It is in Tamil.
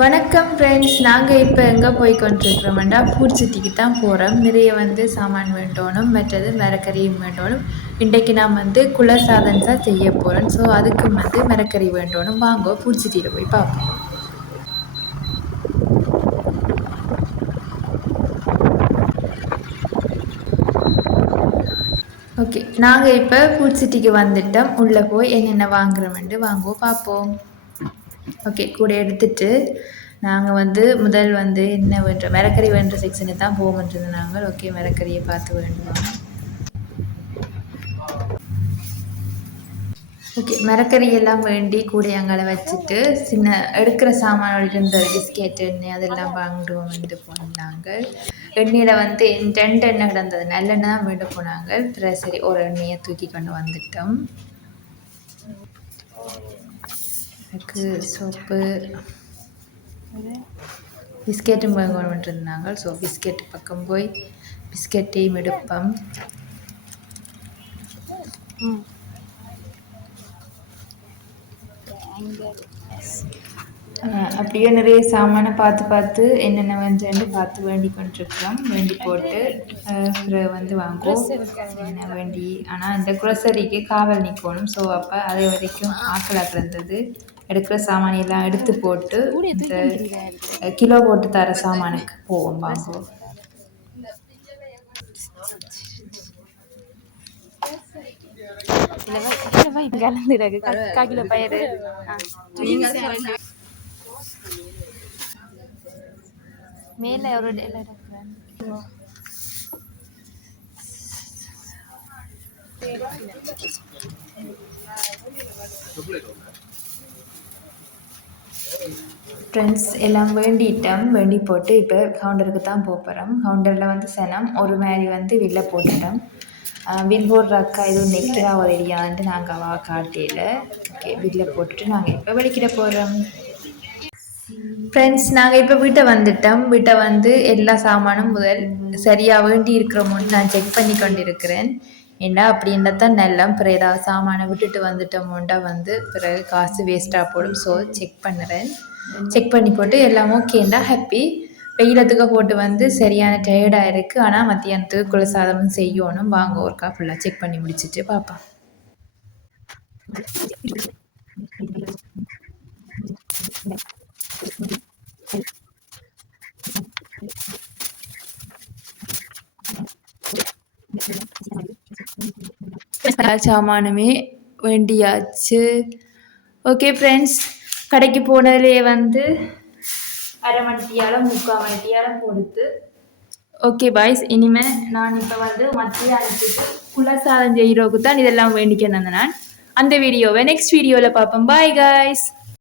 வணக்கம் ஃப்ரெண்ட்ஸ். நாங்கள் இப்போ எங்கே போய் கொண்டிருக்கிறோம்டா ஃபுட் சிட்டிக்கு தான் போகிறோம். நிறைய சாமான் வேண்டணும், மற்றது மரக்கறியும் வேண்டணும். இன்றைக்கு நான் குலசாதம் தான் செய்ய போகிறேன். ஸோ அதுக்கு மரக்கறி வேண்டணும். வாங்க ஃபுட் சிட்டியில் போய் பார்ப்போம். ஓகே, நாங்கள் இப்போ ஃபுட் சிட்டிக்கு வந்துட்டோம். உள்ளே போய் என்னென்ன வாங்குறோம்ட்டு வாங்க பார்ப்போம். ஓகே, கூட எடுத்துட்டு நாங்கள் முதல் என்ன வேண்ட மரக்கறி வேண்ட செக்ஷனுக்கு தான் போகணுன்றது நாங்கள். ஓகே, மரக்கறியை பார்த்து வேண்டுவோம். ஓகே, மரக்கறி எல்லாம் வேண்டி கூட அங்கே வச்சுட்டு சின்ன எடுக்கிற சாமானோட இருந்த பிஸ்கெட் எண்ணெய் அதெல்லாம் வாங்கிடுவோம்ட்டு போனோம். நாங்கள் எண்ணெயில் 2 எண்ணெய் கிடந்தது, நல்லெண்ணெய் தான் வேண்ட போனாங்க. சரி, ஒரு எண்ணெயை தூக்கி கொண்டு வந்துட்டோம். எனக்கு சோப்பு பிஸ்கெட்டும் வாங்கணும்னு இருந்தாங்க. ஸோ பிஸ்கெட் பக்கம் போய் பிஸ்கெட்டையும் எடுப்போம். அப்படியே நிறைய சாமானை பார்த்து என்னென்ன பார்த்து வேண்டி கொண்டிருக்கிறோம். வேண்டி போட்டு வாங்குவோம் என்ன வேண்டி. ஆனால் இந்த குரோசரிக்கு காவல் நிற்கணும். ஸோ அப்போ அது வரைக்கும் ஆக்கலாக இருந்தது. எடுக்கிற சாமானியெல்லாம் எடுத்து போட்டு இந்த கிலோ போட்டு தர சாமானுக்கு போவோம் வாங்குவோம். மேல ஒரு ஃப்ரெண்ட்ஸ் எல்லாம் வேண்டிட்டோம். வேண்டி போட்டு இப்போ கவுண்டருக்கு தான் போகிறோம். கவுண்டரில் சனம் ஒரு மாதிரி வெளில போட்டுட்டோம். பில் போடுற அக்கா எதுவும் நெக்ஸ்டாக ஒரு ஏரியான்ட்டு நாங்கள் காட்டையில். ஓகே, பில்லை போட்டுட்டு நாங்கள் இப்போ வெளிக்கிட போகிறோம். ஃப்ரெண்ட்ஸ், நாங்கள் இப்போ வீட்டை வந்துட்டோம். வீட்டை எல்லா சாமானும் முதல் சரியாக வேண்டி இருக்கிறோமோன்னு நான் செக் பண்ணி கொண்டு இருக்கிறேன். ஏண்டா அப்படின்னா தான் நல்லா பிறகு ஏதாவது சாமானை விட்டுட்டு வந்துட்டோமோண்டா பிறகு காசு வேஸ்ட்டாக போடும். ஸோ செக் பண்ணுறேன். செக் பண்ணி போட்டு எல்லாம் ஓகேண்டா ஹாப்பி. வெயிலத்துக்கு போட்டு சரியான டயர்டாக இருக்குது. ஆனால் மத்தியானத்துக்கு குலசாதமும் செய்யணும். வாங்க ஒருக்கா ஃபுல்லாக செக் பண்ணி முடிச்சுட்டு பார்ப்போம். சாமானுமே வேண்டியாச்சு. ஓகே ஃப்ரெண்ட்ஸ், கடைக்கு போனதுலேயே அரை மணித்தியாலம் 3/4 மணித்தியாலம் கொடுத்து. ஓகே பாய்ஸ், இனிமேல் நான் இப்போ மத்தியானத்துக்கு குலசாதம் செய்கிறோக்கு தான் இதெல்லாம் வேண்டிக்க நான் அந்த வீடியோவை நெக்ஸ்ட் வீடியோவில் பார்ப்போம். Bye guys.